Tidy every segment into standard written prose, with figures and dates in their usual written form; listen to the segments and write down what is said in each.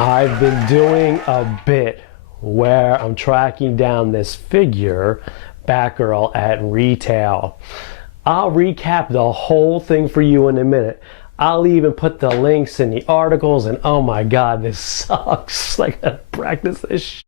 I've been doing a bit where I'm tracking down this figure, Batgirl, at retail. I'll recap the whole thing for you in a minute. I'll even put the links in the articles, and oh my god, this sucks. I gotta practice this shit.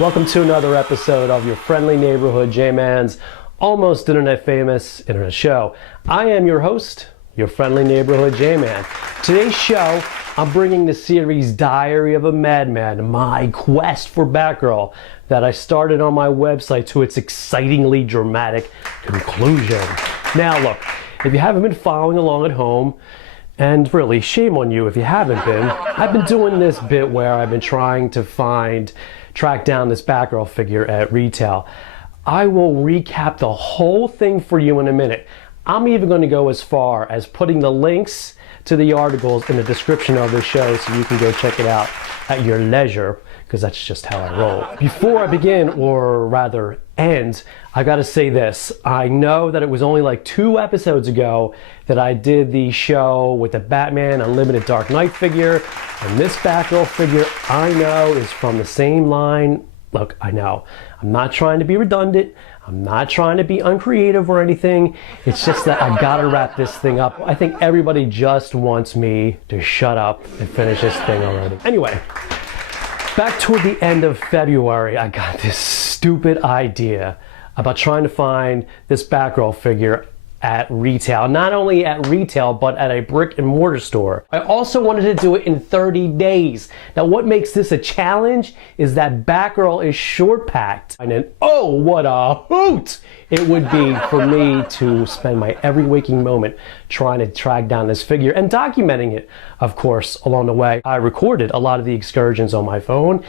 Welcome to another episode of your friendly neighborhood J-Man's almost internet famous internet show. I am your host, your friendly neighborhood J-Man. Today's show, I'm bringing the series Diary of a Madman, my quest for Batgirl, that I started on my website to its excitingly dramatic conclusion. Now look, if you haven't been following along at home, and really, shame on you if you haven't been, I've been doing this bit where I've been trying to track down this Batgirl figure at retail. I will recap the whole thing for you in a minute. I'm even going to go as far as putting the links to the articles in the description of this show so you can go check it out at your leisure, because that's just how I roll. Before I begin, or rather end, I gotta say this. I know that it was only like 2 episodes ago that I did the show with the Batman Unlimited Dark Knight figure, and this Batgirl figure I know is from the same line. Look, I know, I'm not trying to be redundant, I'm not trying to be uncreative or anything, it's just that I gotta wrap this thing up. I think everybody just wants me to shut up and finish this thing already. Anyway, back toward the end of February, I got this stupid idea about trying to find this Batgirl figure at retail. Not only at retail, but at a brick and mortar store. I also wanted to do it in 30 days. Now what makes this a challenge is that Batgirl is short packed. And then, oh, what a hoot it would be for me to spend my every waking moment trying to track down this figure and documenting it, of course, along the way. I recorded a lot of the excursions on my phone.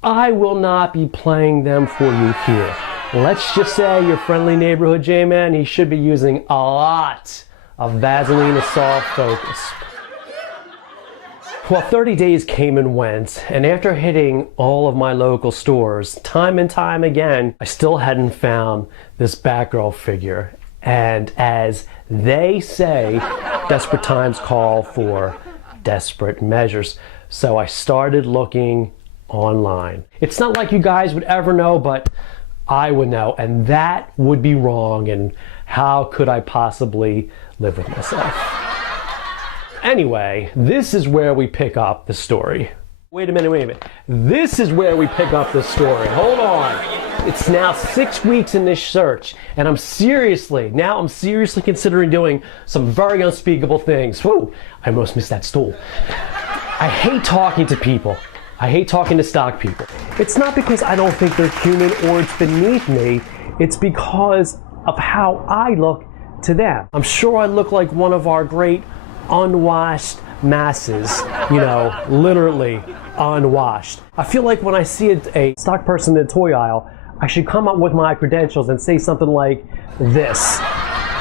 I will not be playing them for you here. Let's just say your friendly neighborhood J-Man, he should be using a lot of Vaseline to soft focus. Well, 30 days came and went, and after hitting all of my local stores, time and time again, I still hadn't found this Batgirl figure. And as they say, desperate times call for desperate measures. So I started looking online. It's not like you guys would ever know, but I would know, and that would be wrong, and how could I possibly live with myself? Anyway, this is where we pick up the story. Wait a minute. This is where we pick up the story. Hold on. It's now 6 weeks in this search, and I'm seriously considering doing some very unspeakable things. Whoa, I almost missed that stool. I hate talking to people. I hate talking to stock people. It's not because I don't think they're human or it's beneath me. It's because of how I look to them. I'm sure I look like one of our great unwashed masses, you know, literally unwashed. I feel like when I see a stock person in the toy aisle, I should come up with my credentials and say something like this.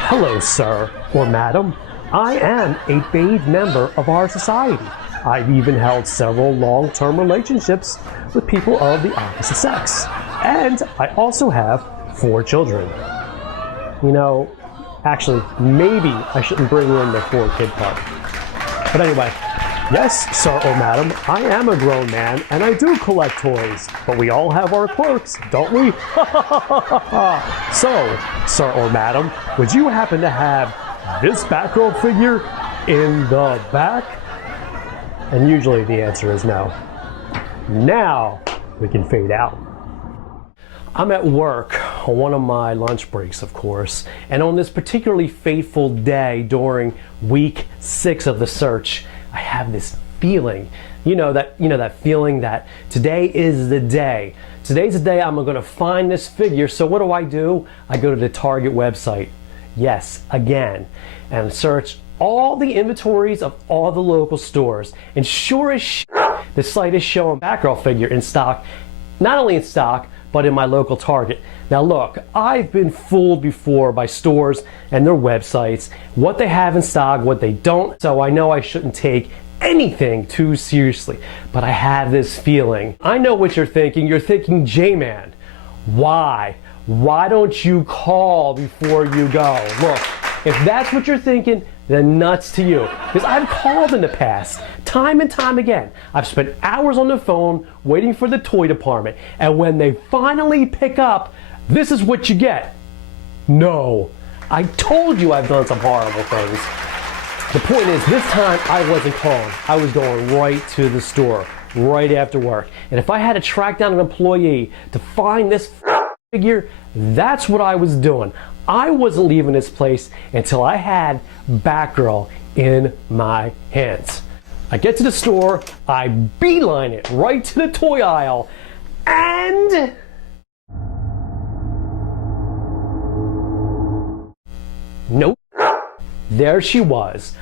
Hello, sir or madam. I am a paid member of our society. I've even held several long-term relationships with people of the opposite sex. And I also have 4 children. You know, actually, maybe I shouldn't bring in the 4-kid part. But anyway, yes, sir or madam, I am a grown man and I do collect toys. But we all have our quirks, don't we? So, sir or madam, would you happen to have this Batgirl figure in the back? And usually the answer is no. Now we can fade out. I'm at work on one of my lunch breaks, of course, and on this particularly fateful day during week 6 of the search, I have this feeling, that feeling that today is the day. Today's the day I'm going to find this figure. So what do? I go to the Target website. Yes, again, and search all the inventories of all the local stores, and sure as shit, the site is showing Batgirl figure in stock, not only in stock, but in my local Target. Now look, I've been fooled before by stores and their websites, what they have in stock, what they don't, so I know I shouldn't take anything too seriously. But I have this feeling. I know what you're thinking. You're thinking, J-Man, why? Why don't you call before you go? Look, if that's what you're thinking, then nuts to you. Because I've called in the past, time and time again. I've spent hours on the phone waiting for the toy department. And when they finally pick up, this is what you get. No. I told you I've done some horrible things. The point is, this time I wasn't calling. I was going right to the store, right after work. And if I had to track down an employee to find this figure, that's what I was doing. I wasn't leaving this place until I had Batgirl in my hands. I get to the store, I beeline it right to the toy aisle, and nope, there she was.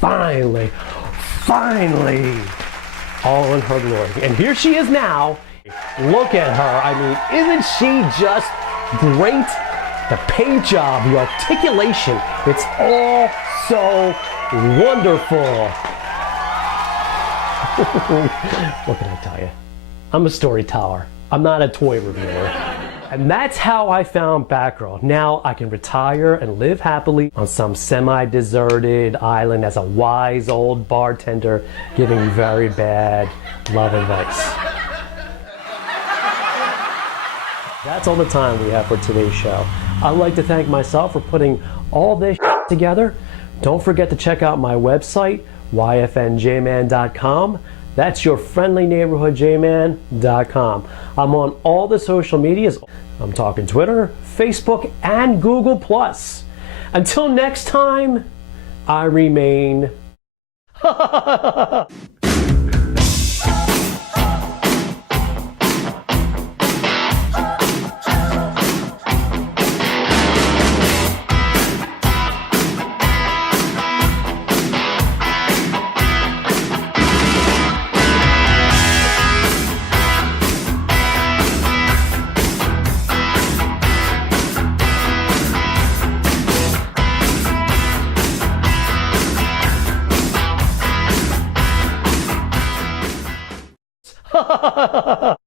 Finally, all in her glory. And here she is now. Look at her. I mean, isn't she just great? The paint job, the articulation, it's all so wonderful. What can I tell you? I'm a storyteller. I'm not a toy reviewer. And that's how I found Batgirl. Now I can retire and live happily on some semi-deserted island as a wise old bartender giving very bad love advice. That's all the time we have for today's show. I'd like to thank myself for putting all this together. Don't forget to check out my website, yfnjman.com. That's your friendly neighborhood jman.com. I'm on all the social medias. I'm talking Twitter, Facebook, and Google+. Until next time, I remain